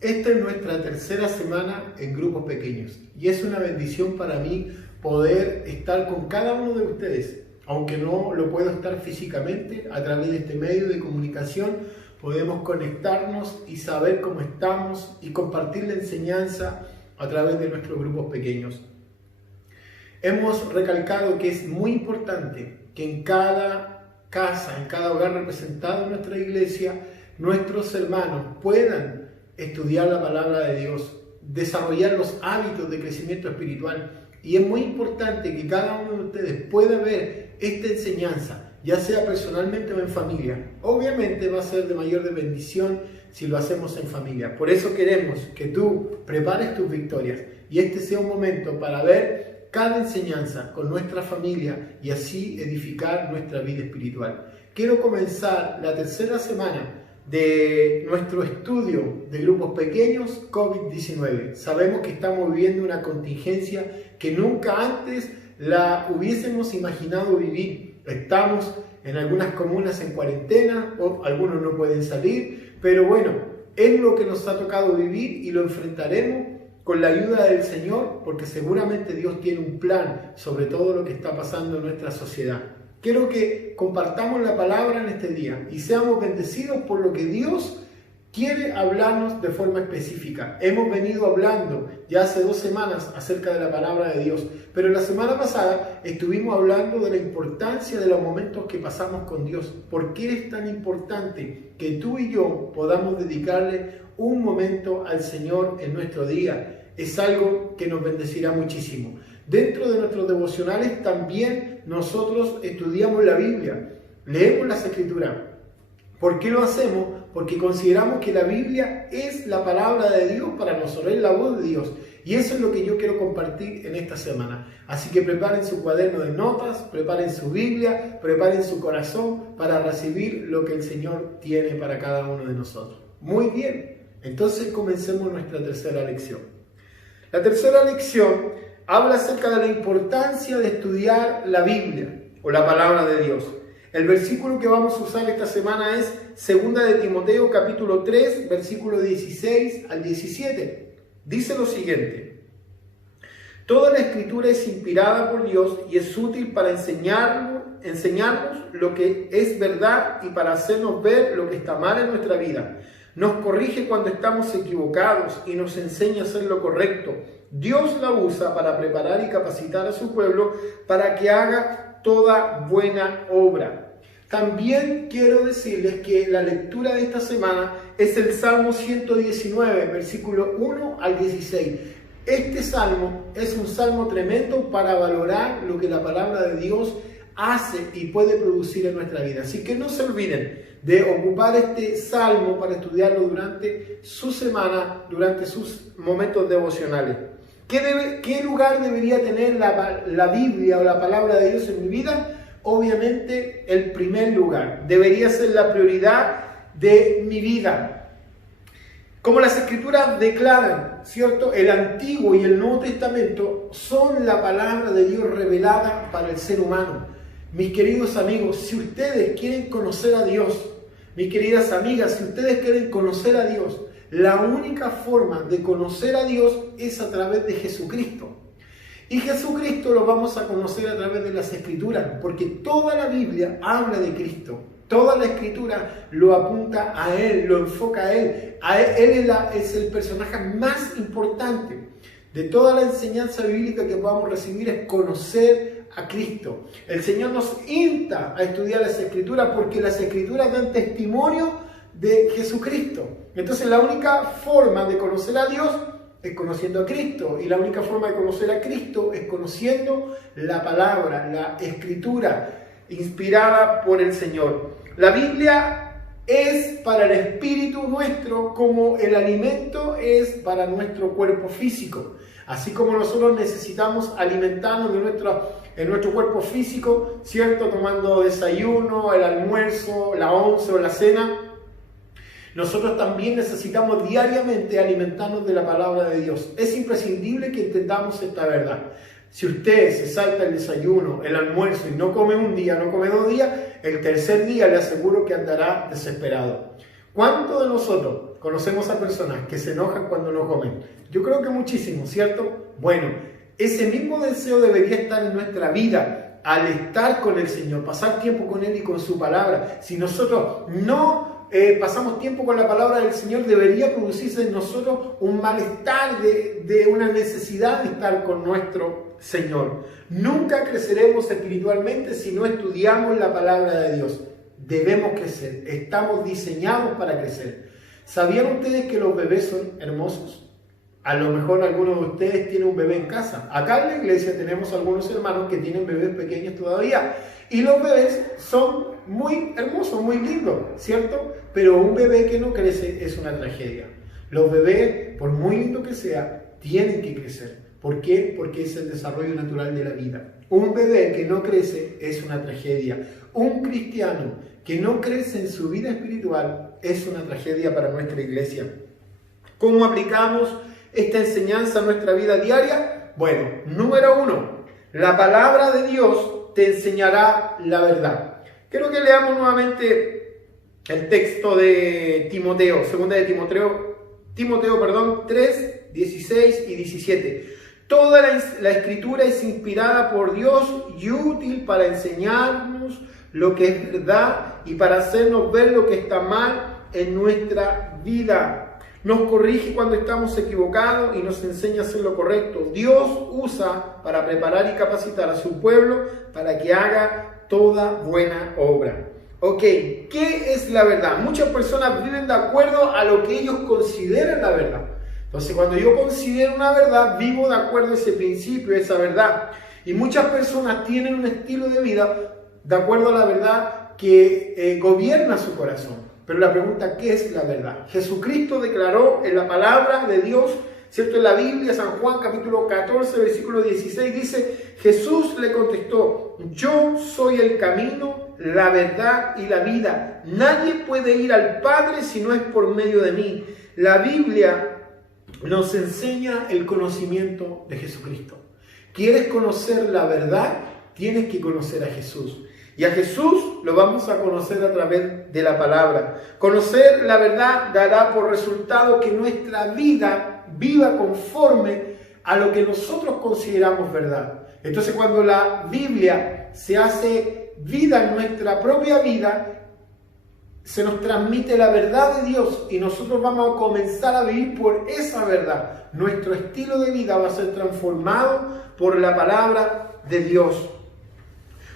Esta es nuestra tercera semana en grupos pequeños y es una bendición para mí poder estar con cada uno de ustedes. Aunque no lo puedo estar físicamente, a través de este medio de comunicación podemos conectarnos y saber cómo estamos y compartir la enseñanza a través de nuestros grupos pequeños. Hemos recalcado que es muy importante que en cada casa, en cada hogar representado en nuestra iglesia, nuestros hermanos puedan estudiar la palabra de Dios, desarrollar los hábitos de crecimiento espiritual. Y es muy importante que cada uno de ustedes pueda ver esta enseñanza, ya sea personalmente o en familia. Obviamente va a ser de mayor bendición si lo hacemos en familia. Por eso queremos que tú prepares tus victorias y este sea un momento para ver cada enseñanza con nuestra familia y así edificar nuestra vida espiritual. Quiero comenzar la tercera semana de nuestro estudio de grupos pequeños COVID-19. Sabemos que estamos viviendo una contingencia que nunca antes la hubiésemos imaginado vivir. Estamos en algunas comunas en cuarentena, o algunos no pueden salir, pero bueno, es lo que nos ha tocado vivir y lo enfrentaremos con la ayuda del Señor, porque seguramente Dios tiene un plan sobre todo lo que está pasando en nuestra sociedad. Quiero que compartamos la palabra en este día y seamos bendecidos por lo que Dios quiere hablarnos de forma específica. Hemos venido hablando ya hace 2 semanas acerca de la palabra de Dios, pero la semana pasada estuvimos hablando de la importancia de los momentos que pasamos con Dios. ¿Por qué es tan importante que tú y yo podamos dedicarle un momento al Señor en nuestro día? Es algo que nos bendecirá muchísimo. Dentro de nuestros devocionales también nosotros estudiamos la Biblia, leemos las Escrituras. ¿Por qué lo hacemos? Porque consideramos que la Biblia es la palabra de Dios para nosotros, es la voz de Dios. Y eso es lo que yo quiero compartir en esta semana. Así que preparen su cuaderno de notas, preparen su Biblia, preparen su corazón para recibir lo que el Señor tiene para cada uno de nosotros. Muy bien, entonces comencemos nuestra tercera lección. La tercera lección habla acerca de la importancia de estudiar la Biblia o la palabra de Dios. El versículo que vamos a usar esta semana es 2 de Timoteo capítulo 3, versículo 16 al 17. Dice lo siguiente: toda la escritura es inspirada por Dios y es útil para enseñarnos lo que es verdad y para hacernos ver lo que está mal en nuestra vida. Nos corrige cuando estamos equivocados y nos enseña a hacer lo correcto. Dios la usa para preparar y capacitar a su pueblo para que haga toda buena obra. También quiero decirles que la lectura de esta semana es el Salmo 119, versículo 1 al 16. Este salmo es un salmo tremendo para valorar lo que la palabra de Dios hace y puede producir en nuestra vida. Así que no se olviden de ocupar este salmo para estudiarlo durante su semana, durante sus momentos devocionales. ¿Qué lugar debería tener la Biblia o la palabra de Dios en mi vida? Obviamente el primer lugar. Debería ser la prioridad de mi vida. Como las Escrituras declaran, ¿cierto? El Antiguo y el Nuevo Testamento son la palabra de Dios revelada para el ser humano. Mis queridos amigos, si ustedes quieren conocer a Dios, mis queridas amigas, si ustedes quieren conocer a Dios, la única forma de conocer a Dios es a través de Jesucristo. Y Jesucristo lo vamos a conocer a través de las Escrituras, porque toda la Biblia habla de Cristo. Toda la Escritura lo apunta a Él, lo enfoca a Él. Él es el personaje más importante de toda la enseñanza bíblica que podamos recibir, es conocer a Cristo. El Señor nos insta a estudiar las Escrituras porque las Escrituras dan testimonio de Jesucristo. Entonces la única forma de conocer a Dios es conociendo a Cristo, y la única forma de conocer a Cristo es conociendo la palabra, la Escritura inspirada por el Señor. La Biblia es para el espíritu nuestro como el alimento es para nuestro cuerpo físico. Así como nosotros necesitamos alimentarnos en nuestro cuerpo físico, ¿cierto? Tomando desayuno, el almuerzo, la once o la cena. Nosotros también necesitamos diariamente alimentarnos de la palabra de Dios. Es imprescindible que entendamos esta verdad. Si usted se salta el desayuno, el almuerzo y no come un día, no come 2 días, el tercer día le aseguro que andará desesperado. ¿Cuántos de nosotros conocemos a personas que se enojan cuando no comen? Yo creo que muchísimo, ¿cierto? Bueno, ese mismo deseo debería estar en nuestra vida al estar con el Señor, pasar tiempo con Él y con su palabra. Si nosotros no pasamos tiempo con la palabra del Señor, debería producirse en nosotros un malestar de una necesidad de estar con nuestro Señor. Nunca creceremos espiritualmente si no estudiamos la palabra de Dios. Debemos crecer, estamos diseñados para crecer. ¿Sabían ustedes que los bebés son hermosos? A lo mejor algunos de ustedes tienen un bebé en casa. Acá en la iglesia tenemos algunos hermanos que tienen bebés pequeños todavía. Y los bebés son muy hermosos, muy lindos, ¿cierto? Pero un bebé que no crece es una tragedia. Los bebés, por muy lindo que sea, tienen que crecer. ¿Por qué? Porque es el desarrollo natural de la vida. Un bebé que no crece es una tragedia. Un cristiano que no crece en su vida espiritual es una tragedia para nuestra iglesia. ¿Cómo aplicamos esta enseñanza a nuestra vida diaria? Bueno, número 1, la palabra de Dios te enseñará la verdad. Quiero que leamos nuevamente el texto de Timoteo, 2 de Timoteo, 3, 16 y 17. Toda la escritura es inspirada por Dios y útil para enseñarnos lo que es verdad y para hacernos ver lo que está mal en nuestra vida. Nos corrige cuando estamos equivocados y nos enseña a hacer lo correcto. Dios usa para preparar y capacitar a su pueblo para que haga toda buena obra. Ok, ¿qué es la verdad? Muchas personas viven de acuerdo a lo que ellos consideran la verdad. Entonces, cuando yo considero una verdad, vivo de acuerdo a ese principio, a esa verdad. Y muchas personas tienen un estilo de vida de acuerdo a la verdad que gobierna su corazón. Pero la pregunta, ¿qué es la verdad? Jesucristo declaró en la palabra de Dios, ¿cierto? En la Biblia, San Juan capítulo 14, versículo 16, dice, Jesús le contestó, yo soy el camino, la verdad y la vida. Nadie puede ir al Padre si no es por medio de mí. La Biblia nos enseña el conocimiento de Jesucristo. ¿Quieres conocer la verdad? Tienes que conocer a Jesús. Y a Jesús lo vamos a conocer a través de la palabra. Conocer la verdad dará por resultado que nuestra vida viva conforme a lo que nosotros consideramos verdad. Entonces, cuando la Biblia se hace vida en nuestra propia vida, se nos transmite la verdad de Dios y nosotros vamos a comenzar a vivir por esa verdad. Nuestro estilo de vida va a ser transformado por la palabra de Dios.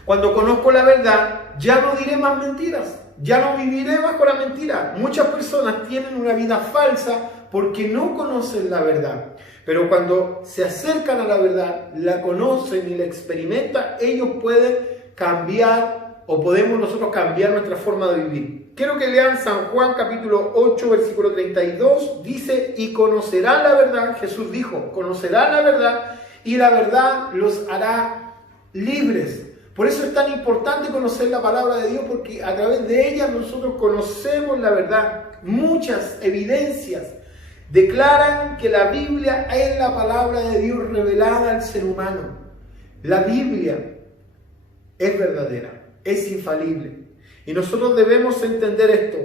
Cuando conozco la verdad, ya no diré más mentiras, ya no viviré bajo la mentira. Muchas personas tienen una vida falsa porque no conocen la verdad. Pero cuando se acercan a la verdad, la conocen y la experimentan, ellos pueden cambiar o podemos nosotros cambiar nuestra forma de vivir. Quiero que lean San Juan capítulo 8, versículo 32. Dice, y conocerán la verdad, Jesús dijo, conocerán la verdad y la verdad los hará libres. Por eso es tan importante conocer la palabra de Dios, porque a través de ella nosotros conocemos la verdad. Muchas evidencias declaran que la Biblia es la palabra de Dios revelada al ser humano. La Biblia es verdadera, es infalible. Y nosotros debemos entender esto.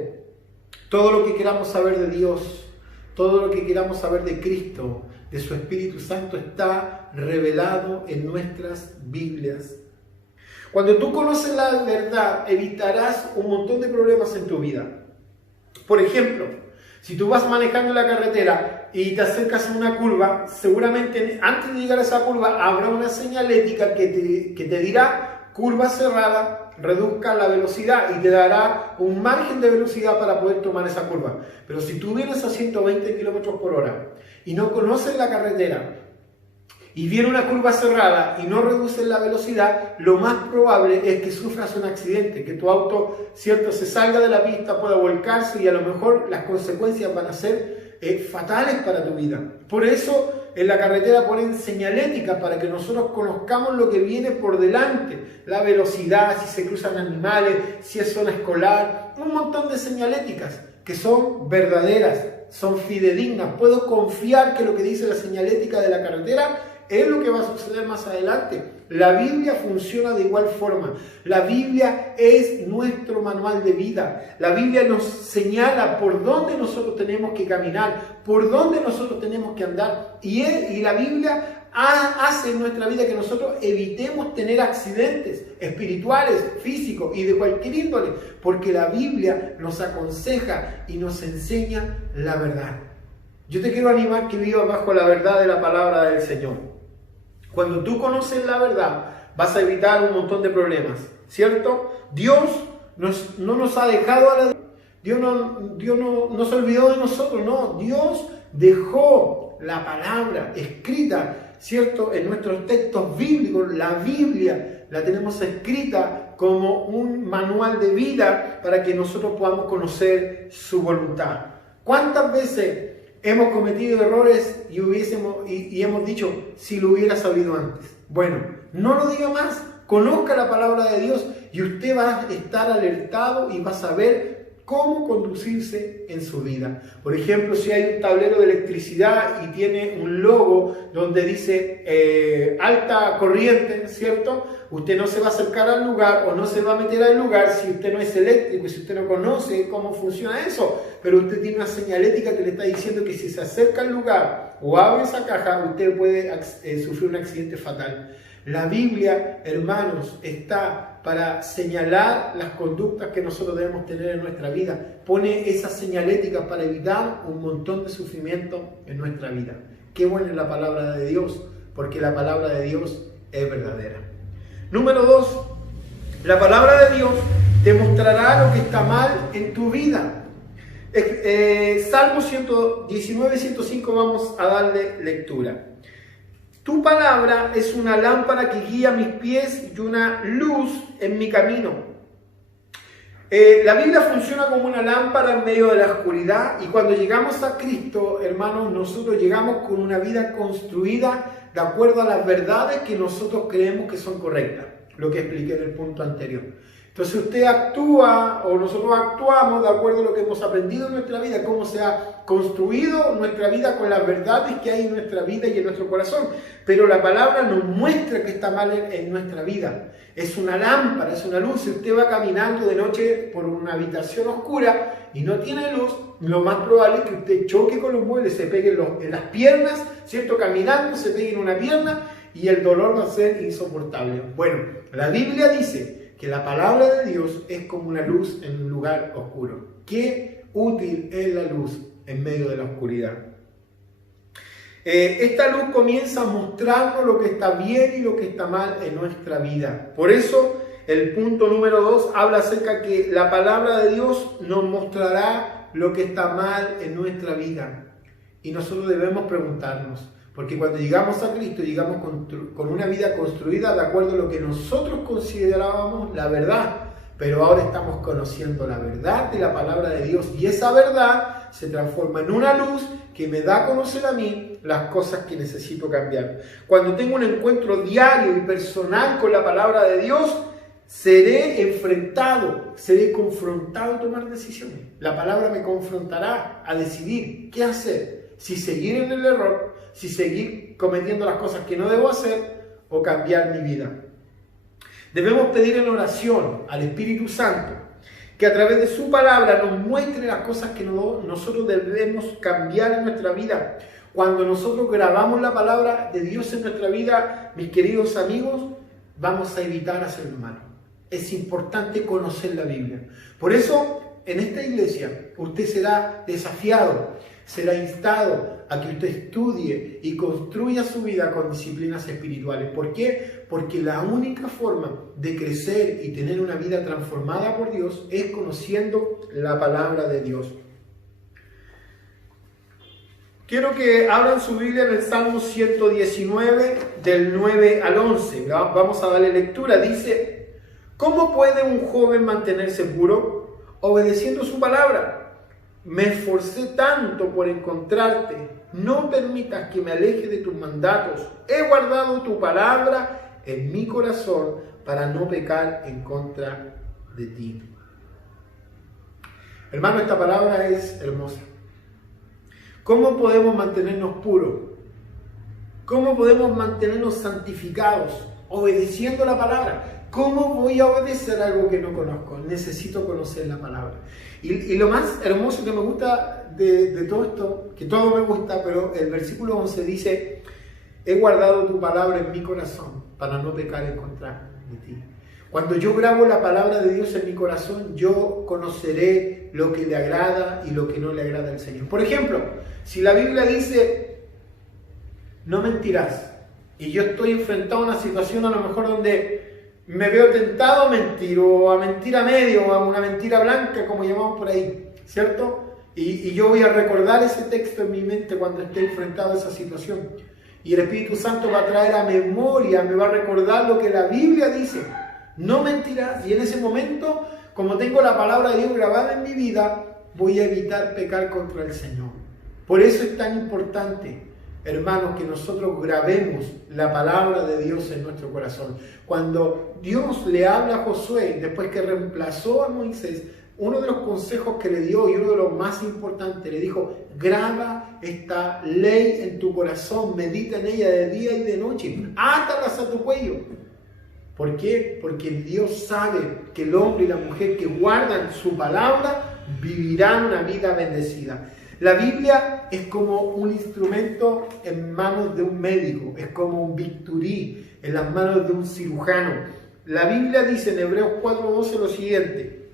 Todo lo que queramos saber de Dios, todo lo que queramos saber de Cristo, de su Espíritu Santo, está revelado en nuestras Biblias. Cuando tú conoces la verdad, evitarás un montón de problemas en tu vida. Por ejemplo, si tú vas manejando la carretera y te acercas a una curva, seguramente antes de llegar a esa curva habrá una señalética que te dirá curva cerrada, reduzca la velocidad y te dará un margen de velocidad para poder tomar esa curva. Pero si tú vienes a 120 kilómetros por hora y no conoces la carretera y viene una curva cerrada y no reduces la velocidad, lo más probable es que sufras un accidente, que tu auto, cierto, se salga de la pista, pueda volcarse y a lo mejor las consecuencias van a ser fatales para tu vida. Por eso en la carretera ponen señalética para que nosotros conozcamos lo que viene por delante, la velocidad, si se cruzan animales, si es zona escolar, un montón de señaléticas que son verdaderas, son fidedignas. Puedo confiar que lo que dice la señalética de la carretera es lo que va a suceder más adelante. La Biblia funciona de igual forma. La Biblia es nuestro manual de vida. La Biblia nos señala por dónde nosotros tenemos que caminar, por dónde nosotros tenemos que andar. Y la Biblia hace en nuestra vida que nosotros evitemos tener accidentes espirituales, físicos y de cualquier índole, porque la Biblia nos aconseja y nos enseña la verdad. Yo te quiero animar que vivas bajo la verdad de la palabra del Señor. Cuando tú conoces la verdad, vas a evitar un montón de problemas, ¿cierto? Dios no nos ha dejado a la... Dios no se olvidó de nosotros, no. Dios dejó la palabra escrita, ¿cierto? En nuestros textos bíblicos. La Biblia la tenemos escrita como un manual de vida para que nosotros podamos conocer su voluntad. ¿Cuántas veces hemos cometido errores y hemos dicho, si lo hubiera sabido antes? Bueno, no lo diga más, conozca la palabra de Dios y usted va a estar alertado y va a saber cómo conducirse en su vida. Por ejemplo, si hay un tablero de electricidad y tiene un logo donde dice alta corriente, ¿cierto? Usted no se va a acercar al lugar o no se va a meter al lugar si usted no es eléctrico, si usted no conoce cómo funciona eso. Pero usted tiene una señalética que le está diciendo que si se acerca al lugar o abre esa caja, usted puede sufrir un accidente fatal. La Biblia, hermanos, está para señalar las conductas que nosotros debemos tener en nuestra vida. Pone esas señaléticas para evitar un montón de sufrimiento en nuestra vida. Qué buena es la palabra de Dios, porque la palabra de Dios es verdadera. Número 2, la palabra de Dios te mostrará lo que está mal en tu vida. Salmo 119, 105 vamos a darle lectura. Tu palabra es una lámpara que guía mis pies y una luz en mi camino. La Biblia funciona como una lámpara en medio de la oscuridad y cuando llegamos a Cristo, hermanos, nosotros llegamos con una vida construida de acuerdo a las verdades que nosotros creemos que son correctas, lo que expliqué en el punto anterior. Entonces usted actúa o nosotros actuamos de acuerdo a lo que hemos aprendido en nuestra vida, cómo se ha construido nuestra vida con las verdades que hay en nuestra vida y en nuestro corazón. Pero la palabra nos muestra que está mal en nuestra vida. Es una lámpara, es una luz. Si usted va caminando de noche por una habitación oscura y no tiene luz, lo más probable es que usted choque con los muebles, se pegue en las piernas, ¿cierto? Caminando, se pegue en una pierna y el dolor va a ser insoportable. Bueno, la Biblia dice que la palabra de Dios es como una luz en un lugar oscuro. Qué útil es la luz en medio de la oscuridad. Esta luz comienza a mostrarnos lo que está bien y lo que está mal en nuestra vida. Por eso el punto número 2 habla acerca que la palabra de Dios nos mostrará lo que está mal en nuestra vida. Y nosotros debemos preguntarnos, porque cuando llegamos a Cristo, llegamos con una vida construida de acuerdo a lo que nosotros considerábamos la verdad. Pero ahora estamos conociendo la verdad de la palabra de Dios. Y esa verdad se transforma en una luz que me da a conocer a mí las cosas que necesito cambiar. Cuando tengo un encuentro diario y personal con la palabra de Dios, seré enfrentado, seré confrontado a tomar decisiones. La palabra me confrontará a decidir qué hacer. Si seguir en el error, si seguir cometiendo las cosas que no debo hacer o cambiar mi vida. Debemos pedir en oración al Espíritu Santo que a través de su palabra nos muestre las cosas que nosotros debemos cambiar en nuestra vida. Cuando nosotros grabamos la palabra de Dios en nuestra vida, mis queridos amigos, vamos a evitar hacer mal. Es importante conocer la Biblia. Por eso, en esta iglesia, usted será desafiado, será instado a que usted estudie y construya su vida con disciplinas espirituales. ¿Por qué? Porque la única forma de crecer y tener una vida transformada por Dios es conociendo la palabra de Dios. Quiero que abran su Biblia en el Salmo 119, del 9 al 11. Vamos a darle lectura. Dice: ¿cómo puede un joven mantenerse puro? Obedeciendo su palabra. Me esforcé tanto por encontrarte, no permitas que me aleje de tus mandatos. He guardado tu palabra en mi corazón para no pecar en contra de ti. Hermano, esta palabra es hermosa. ¿Cómo podemos mantenernos puros? ¿Cómo podemos mantenernos santificados? obedeciendo la palabra. ¿Cómo voy a obedecer algo que no conozco? Necesito conocer la palabra. Y lo más hermoso que me gusta de todo esto, que todo me gusta, pero el versículo 11 dice: he guardado tu palabra en mi corazón para no pecar en contra de ti. Cuando yo grabo la palabra de Dios en mi corazón, yo conoceré lo que le agrada y lo que no le agrada al Señor. Por ejemplo, si la Biblia dice: no mentirás, y yo estoy enfrentado a una situación a lo mejor donde me veo tentado a mentir, o a mentir a medio, o a una mentira blanca, como llamamos por ahí, ¿cierto? Y yo voy a recordar ese texto en mi mente cuando esté enfrentado a esa situación. Y el Espíritu Santo va a traer a memoria, me va a recordar lo que la Biblia dice: no mentirás. Y en ese momento, como tengo la palabra de Dios grabada en mi vida, voy a evitar pecar contra el Señor. Por eso es tan importante, hermanos, que nosotros grabemos la palabra de Dios en nuestro corazón. Cuando Dios le habla a Josué, después que reemplazó a Moisés, uno de los consejos que le dio, y uno de los más importantes, le dijo: graba esta ley en tu corazón, medita en ella de día y de noche, átalas a tu cuello. ¿Por qué? Porque Dios sabe que el hombre y la mujer que guardan su palabra vivirán una vida bendecida. La Biblia es como un instrumento en manos de un médico, es como un bisturí en las manos de un cirujano. La Biblia dice en Hebreos 4:12 lo siguiente: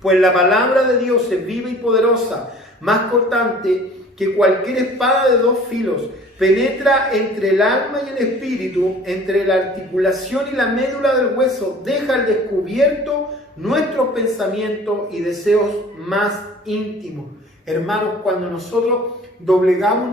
pues la palabra de Dios es viva y poderosa, más cortante que cualquier espada de dos filos, penetra entre el alma y el espíritu, entre la articulación y la médula del hueso, deja al descubierto nuestros pensamientos y deseos más íntimos. Hermanos, cuando nosotros doblegamos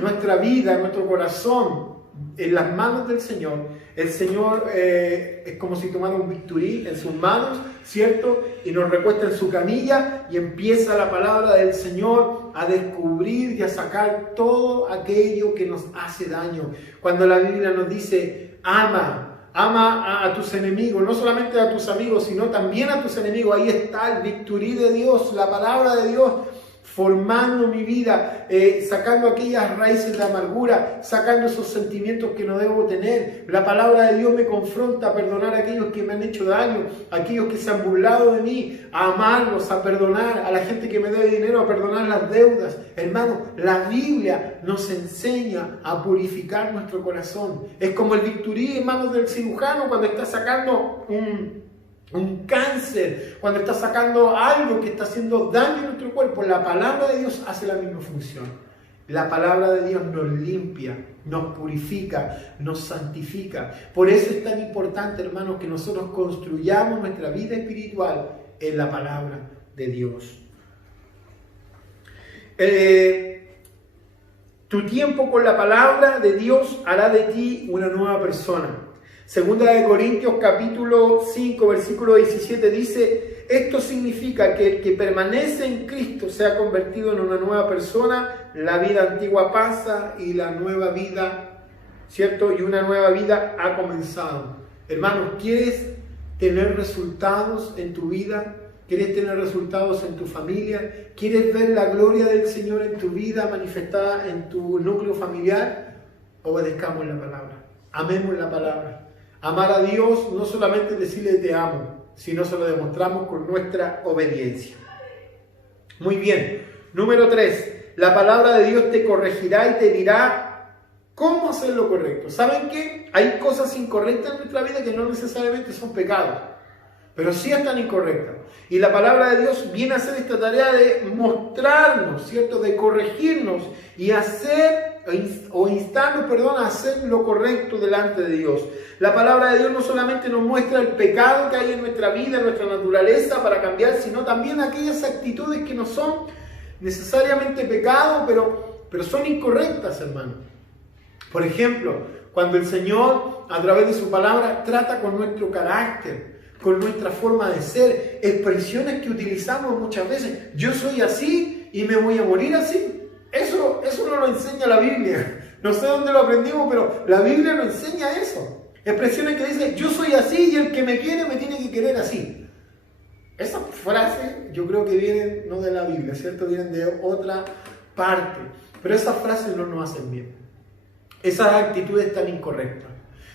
nuestra vida, nuestro corazón en las manos del Señor, el Señor es como si tomara un bisturí en sus manos, ¿cierto? Y nos recuesta en su camilla y empieza la palabra del Señor a descubrir y a sacar todo aquello que nos hace daño. Cuando la Biblia nos dice: ama a tus enemigos, no solamente a tus amigos, sino también a tus enemigos. Ahí está el bisturí de Dios, la palabra de Dios, formando mi vida, sacando aquellas raíces de amargura, sacando esos sentimientos que no debo tener. La palabra de Dios me confronta a perdonar a aquellos que me han hecho daño, a aquellos que se han burlado de mí, a amarlos, a perdonar a la gente que me debe dinero, a perdonar las deudas. Hermano, la Biblia nos enseña a purificar nuestro corazón. Es como el bisturí en manos del cirujano cuando está sacando un cáncer, cuando está sacando algo que está haciendo daño en nuestro cuerpo. La palabra de Dios hace la misma función. La palabra de Dios nos limpia, nos purifica, nos santifica. Por eso es tan importante, hermanos, que nosotros construyamos nuestra vida espiritual en la palabra de Dios. Tu tiempo con la palabra de Dios hará de ti una nueva persona. Segunda de Corintios capítulo 5 versículo 17 dice: esto significa que el que permanece en Cristo se ha convertido en una nueva persona, la vida antigua pasa y la nueva vida, ¿cierto? Y una nueva vida ha comenzado. Hermanos, ¿quieres tener resultados en tu vida? ¿Quieres tener resultados en tu familia? ¿Quieres ver la gloria del Señor en tu vida manifestada en tu núcleo familiar? Obedezcamos la palabra, amemos la palabra. Amar a Dios no solamente decirle te amo, sino se lo demostramos con nuestra obediencia. Muy bien. Número 3. La palabra de Dios te corregirá y te dirá cómo hacer lo correcto. ¿Saben qué? Hay cosas incorrectas en nuestra vida que no necesariamente son pecados, pero sí están incorrectas. Y la palabra de Dios viene a hacer esta tarea de mostrarnos, ¿cierto? De corregirnos y hacer o instarnos, a hacer lo correcto delante de Dios. La palabra de Dios no solamente nos muestra el pecado que hay en nuestra vida, en nuestra naturaleza para cambiar, sino también aquellas actitudes que no son necesariamente pecado, pero son incorrectas, hermano. Por ejemplo, cuando el Señor, a través de su palabra, trata con nuestro carácter, con nuestra forma de ser, expresiones que utilizamos muchas veces. Yo soy así y me voy a morir así. Eso no lo enseña la Biblia. No sé dónde lo aprendimos, pero la Biblia nos enseña eso. Expresiones que dicen, yo soy así y el que me quiere me tiene que querer así. Esas frases yo creo que vienen no de la Biblia, ¿cierto? Vienen de otra parte. Pero esas frases no nos hacen bien. Esas actitudes están incorrectas.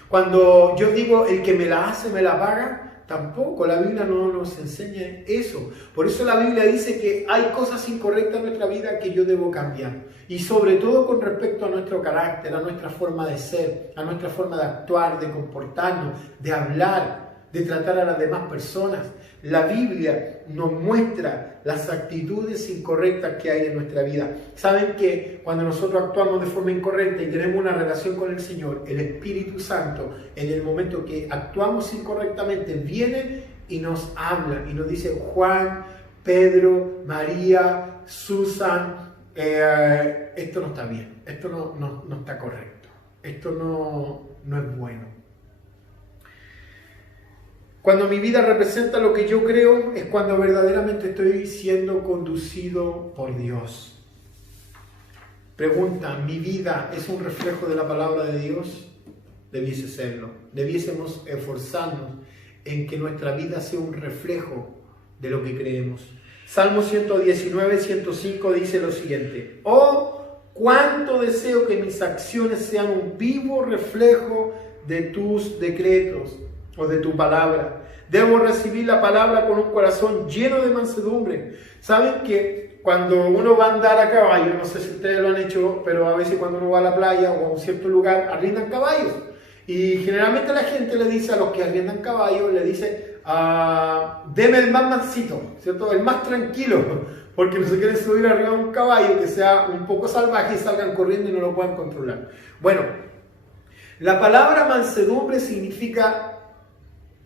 Cuando yo digo el que me la hace me la paga, tampoco, la Biblia no nos enseña eso. Por eso la Biblia dice que hay cosas incorrectas en nuestra vida que yo debo cambiar. Y sobre todo con respecto a nuestro carácter, a nuestra forma de ser, a nuestra forma de actuar, de comportarnos, de hablar, de tratar a las demás personas. La Biblia nos muestra las actitudes incorrectas que hay en nuestra vida. Saben que cuando nosotros actuamos de forma incorrecta y tenemos una relación con el Señor, el Espíritu Santo, en el momento que actuamos incorrectamente, viene y nos habla y nos dice: Juan, Pedro, María, Susan, esto no está bien, esto no está correcto, esto no es bueno. Cuando mi vida representa lo que yo creo, es cuando verdaderamente estoy siendo conducido por Dios. Pregunta: ¿mi vida es un reflejo de la palabra de Dios? Debiese serlo. Debiésemos esforzarnos en que nuestra vida sea un reflejo de lo que creemos. Salmo 119, 105 dice lo siguiente: Oh, cuánto deseo que mis acciones sean un vivo reflejo de tus decretos o de tu palabra. Debo recibir la palabra con un corazón lleno de mansedumbre. ¿Saben que cuando uno va a andar a caballo, no sé si ustedes lo han hecho, pero a veces cuando uno va a la playa o a un cierto lugar, arriendan caballos? Y generalmente la gente le dice a los que arriendan caballos, le dice: deme el más mansito, ¿cierto? El más tranquilo, porque no se quieren subir arriba de un caballo que sea un poco salvaje y salgan corriendo y no lo puedan controlar. Bueno, la palabra mansedumbre significa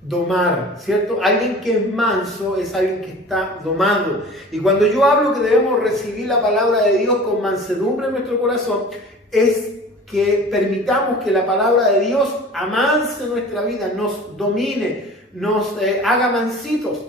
domar, ¿cierto? Alguien que es manso es alguien que está domando. Y cuando yo hablo que debemos recibir la palabra de Dios con mansedumbre en nuestro corazón, es que permitamos que la palabra de Dios amance nuestra vida, nos domine, nos haga mansitos.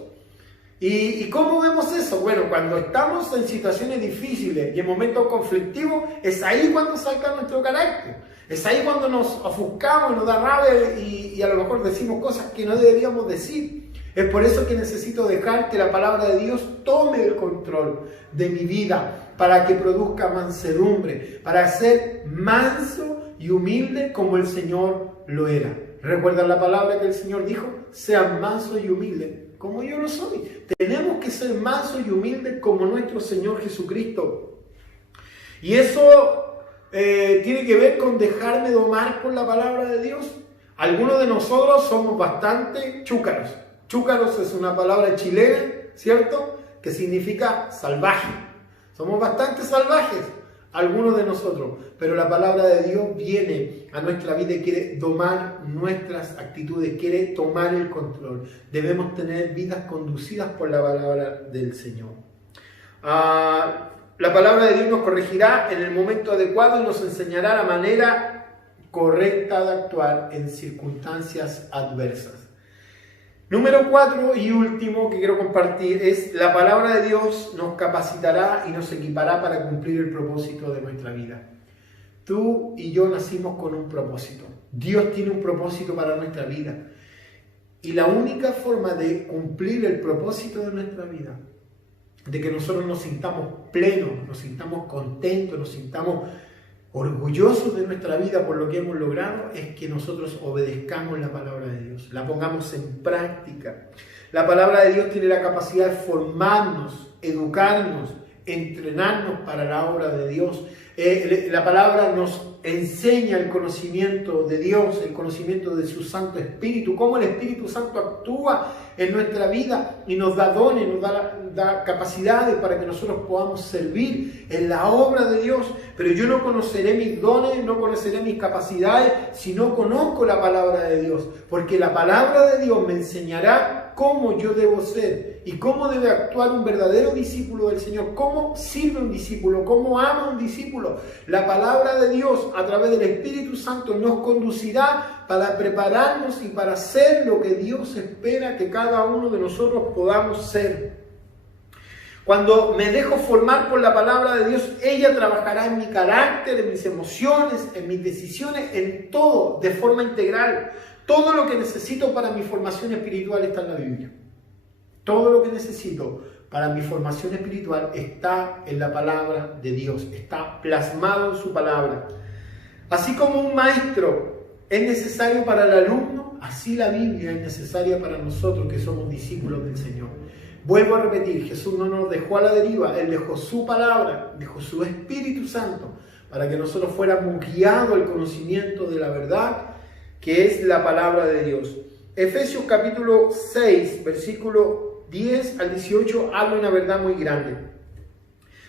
¿Y cómo vemos eso? Bueno, cuando estamos en situaciones difíciles y en momentos conflictivos, es ahí cuando salta nuestro carácter. Es ahí cuando nos ofuscamos y nos da rabia y a lo mejor decimos cosas que no deberíamos decir. Es por eso que necesito dejar que la palabra de Dios tome el control de mi vida para que produzca mansedumbre, para ser manso y humilde como el Señor lo era. ¿Recuerdan la palabra que el Señor dijo? Sean mansos y humildes como yo lo soy. Tenemos que ser mansos y humildes como nuestro Señor Jesucristo. Y eso tiene que ver con dejarme domar por la palabra de Dios. Algunos de nosotros somos bastante chúcaros. Chúcaros es una palabra chilena, ¿cierto? Que significa salvaje. Somos bastante salvajes, algunos de nosotros. Pero la palabra de Dios viene a nuestra vida y quiere domar nuestras actitudes, quiere tomar el control. Debemos tener vidas conducidas por la palabra del Señor. La palabra de Dios nos corregirá en el momento adecuado y nos enseñará la manera correcta de actuar en circunstancias adversas. Número 4 y último que quiero compartir es: la palabra de Dios nos capacitará y nos equipará para cumplir el propósito de nuestra vida. Tú y yo nacimos con un propósito. Dios tiene un propósito para nuestra vida. Y la única forma de cumplir el propósito de nuestra vida, de que nosotros nos sintamos plenos, nos sintamos contentos, nos sintamos orgullosos de nuestra vida por lo que hemos logrado, es que nosotros obedezcamos la palabra de Dios, la pongamos en práctica. La palabra de Dios tiene la capacidad de formarnos, educarnos, entrenarnos para la obra de Dios. La palabra nos enseña el conocimiento de Dios, el conocimiento de su Santo Espíritu, cómo el Espíritu Santo actúa en nuestra vida y nos da dones, nos da capacidades para que nosotros podamos servir en la obra de Dios. Pero yo no conoceré mis dones, no conoceré mis capacidades si no conozco la palabra de Dios, porque la palabra de Dios me enseñará cómo yo debo ser y cómo debe actuar un verdadero discípulo del Señor, cómo sirve un discípulo, cómo ama un discípulo. La palabra de Dios a través del Espíritu Santo nos conducirá para prepararnos y para ser lo que Dios espera que cada uno de nosotros podamos ser. Cuando me dejo formar por la palabra de Dios, ella trabajará en mi carácter, en mis emociones, en mis decisiones, en todo, de forma integral. Todo lo que necesito para mi formación espiritual está en la Biblia. Todo lo que necesito para mi formación espiritual está en la palabra de Dios, está plasmado en su palabra. Así como un maestro es necesario para el alumno, así la Biblia es necesaria para nosotros que somos discípulos del Señor. Vuelvo a repetir, Jesús no nos dejó a la deriva, Él dejó su palabra, dejó su Espíritu Santo, para que nosotros fuéramos guiados al conocimiento de la verdad, que es la palabra de Dios. Efesios capítulo 6, versículo 10 al 18, habla una verdad muy grande.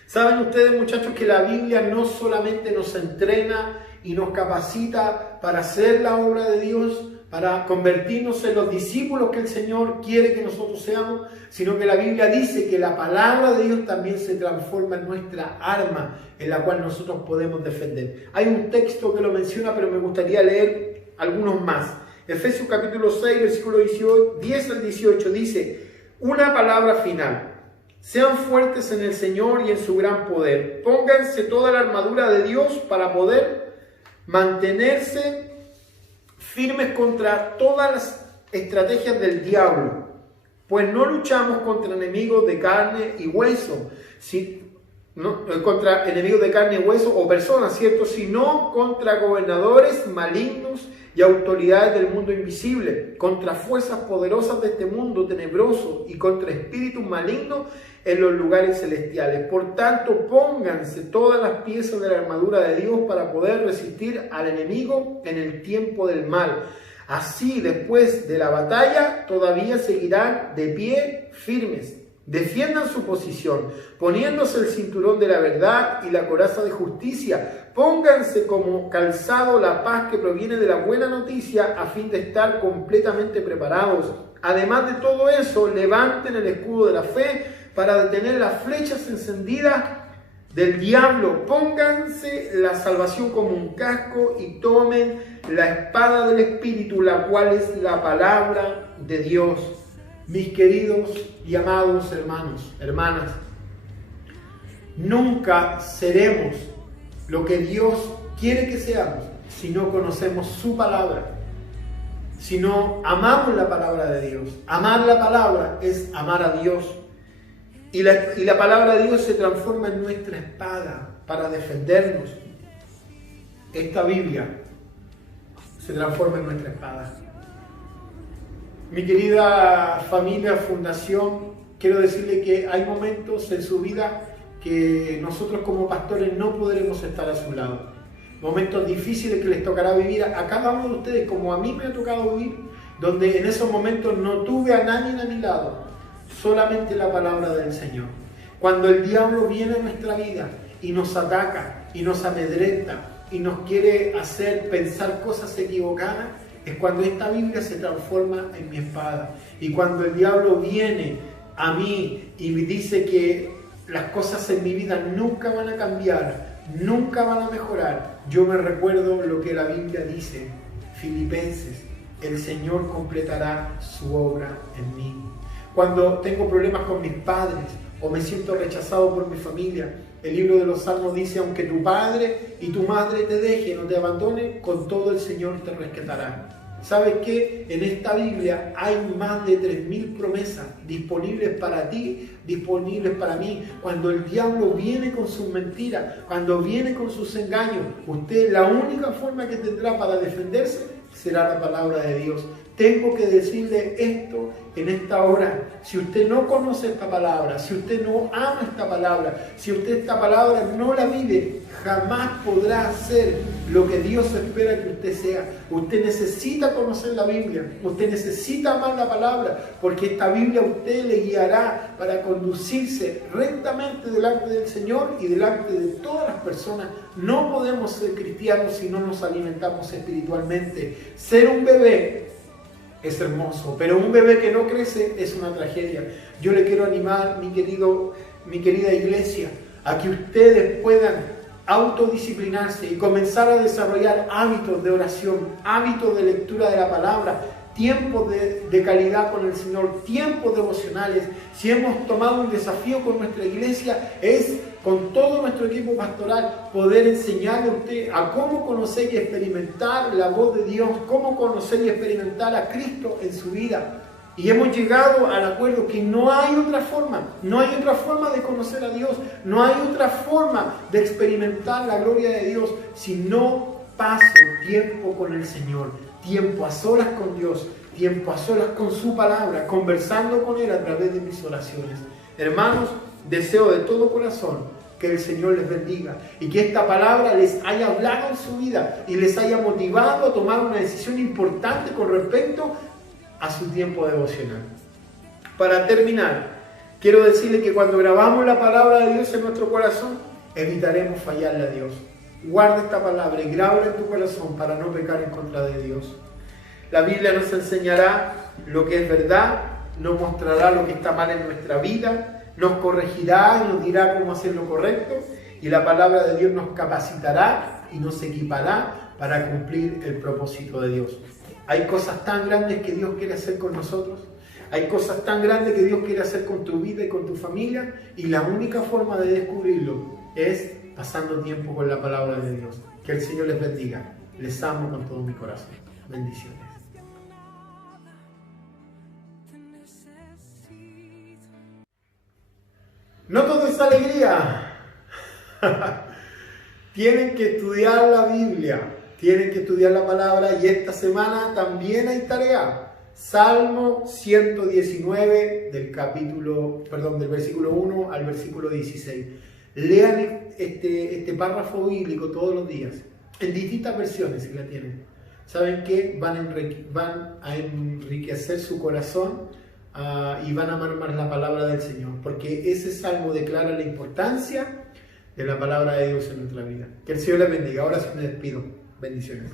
¿Saben ustedes, muchachos, que la Biblia no solamente nos entrena y nos capacita para hacer la obra de Dios, para convertirnos en los discípulos que el Señor quiere que nosotros seamos, sino que la Biblia dice que la palabra de Dios también se transforma en nuestra arma, en la cual nosotros podemos defender? Hay un texto que lo menciona, pero me gustaría leer algunos más. Efesios capítulo 6, versículo 10 al 18 dice, una palabra final. Sean fuertes en el Señor y en su gran poder. Pónganse toda la armadura de Dios para poder mantenerse firmes contra todas las estrategias del diablo. Pues no luchamos contra enemigos de carne y hueso, contra enemigos de carne y hueso o personas, ¿cierto? Sino contra gobernadores malignos y autoridades del mundo invisible, contra fuerzas poderosas de este mundo tenebroso y contra espíritus malignos en los lugares celestiales. Por tanto, pónganse todas las piezas de la armadura de Dios para poder resistir al enemigo en el tiempo del mal. Así, después de la batalla, todavía seguirán de pie firmes. Defiendan su posición, poniéndose el cinturón de la verdad y la coraza de justicia. Pónganse como calzado la paz que proviene de la buena noticia a fin de estar completamente preparados. Además de todo eso, levanten el escudo de la fe para detener las flechas encendidas del diablo. Pónganse la salvación como un casco y tomen la espada del Espíritu, la cual es la palabra de Dios. Mis queridos y amados hermanos, hermanas, nunca seremos lo que Dios quiere que seamos si no conocemos su palabra, si no amamos la palabra de Dios. Amar la palabra es amar a Dios. Y la palabra de Dios se transforma en nuestra espada para defendernos. Esta Biblia se transforma en nuestra espada. Mi querida familia, fundación, quiero decirle que hay momentos en su vida que nosotros como pastores no podremos estar a su lado. Momentos difíciles que les tocará vivir a cada uno de ustedes, como a mí me ha tocado vivir, donde en esos momentos no tuve a nadie a mi lado, solamente la palabra del Señor. Cuando el diablo viene a nuestra vida y nos ataca y nos amedrenta y nos quiere hacer pensar cosas equivocadas, es cuando esta Biblia se transforma en mi espada. Y cuando el diablo viene a mí y me dice que las cosas en mi vida nunca van a cambiar, nunca van a mejorar, yo me recuerdo lo que la Biblia dice, Filipenses, el Señor completará su obra en mí. Cuando tengo problemas con mis padres o me siento rechazado por mi familia, el libro de los Salmos dice, aunque tu padre y tu madre te dejen o te abandonen, con todo el Señor te rescatará. ¿Sabes qué? En esta Biblia hay más de 3.000 promesas disponibles para ti, disponibles para mí. Cuando el diablo viene con sus mentiras, cuando viene con sus engaños, usted la única forma que tendrá para defenderse será la palabra de Dios. Tengo que decirle esto en esta hora. Si usted no conoce esta palabra, si usted no ama esta palabra, si usted esta palabra no la vive, jamás podrá hacer lo que Dios espera que usted sea. Usted necesita conocer la Biblia, usted necesita amar la palabra, porque esta Biblia a usted le guiará para conducirse rectamente delante del Señor y delante de todas las personas. No podemos ser cristianos si no nos alimentamos espiritualmente. Ser un bebé es hermoso, pero un bebé que no crece es una tragedia. Yo le quiero animar, mi querida iglesia, a que ustedes puedan autodisciplinarse y comenzar a desarrollar hábitos de oración, hábitos de lectura de la palabra, tiempos de calidad con el Señor, tiempos devocionales. Si hemos tomado un desafío con nuestra iglesia, es con todo nuestro equipo pastoral poder enseñarle a usted a cómo conocer y experimentar la voz de Dios, cómo conocer y experimentar a Cristo en su vida. Y hemos llegado al acuerdo que no hay otra forma de conocer a Dios, no hay otra forma de experimentar la gloria de Dios, si no paso tiempo con el Señor, tiempo a solas con Dios, tiempo a solas con su palabra, conversando con Él a través de mis oraciones. Hermanos, deseo de todo corazón que el Señor les bendiga y que esta palabra les haya hablado en su vida y les haya motivado a tomar una decisión importante con respecto a su tiempo devocional. Para terminar, quiero decirles que cuando grabamos la palabra de Dios en nuestro corazón, evitaremos fallarle a Dios. Guarda esta palabra y grábala en tu corazón para no pecar en contra de Dios. La Biblia nos enseñará lo que es verdad, nos mostrará lo que está mal en nuestra vida, nos corregirá y nos dirá cómo hacer lo correcto, y la palabra de Dios nos capacitará y nos equipará para cumplir el propósito de Dios. Hay cosas tan grandes que Dios quiere hacer con nosotros, hay cosas tan grandes que Dios quiere hacer con tu vida y con tu familia, y la única forma de descubrirlo es pasando tiempo con la palabra de Dios. Que el Señor les bendiga. Les amo con todo mi corazón. Bendiciones. No todo es alegría. Tienen que estudiar la Biblia, tienen que estudiar la palabra, y esta semana también hay tarea. Salmo 119 del versículo 1 al versículo 16. Lean este párrafo bíblico todos los días, en distintas versiones si la tienen. ¿Saben qué? Van a enriquecer su corazón y van a amar más la palabra del Señor, porque ese salmo declara la importancia de la palabra de Dios en nuestra vida. Que el Señor les bendiga. Ahora sí me despido. Bendiciones.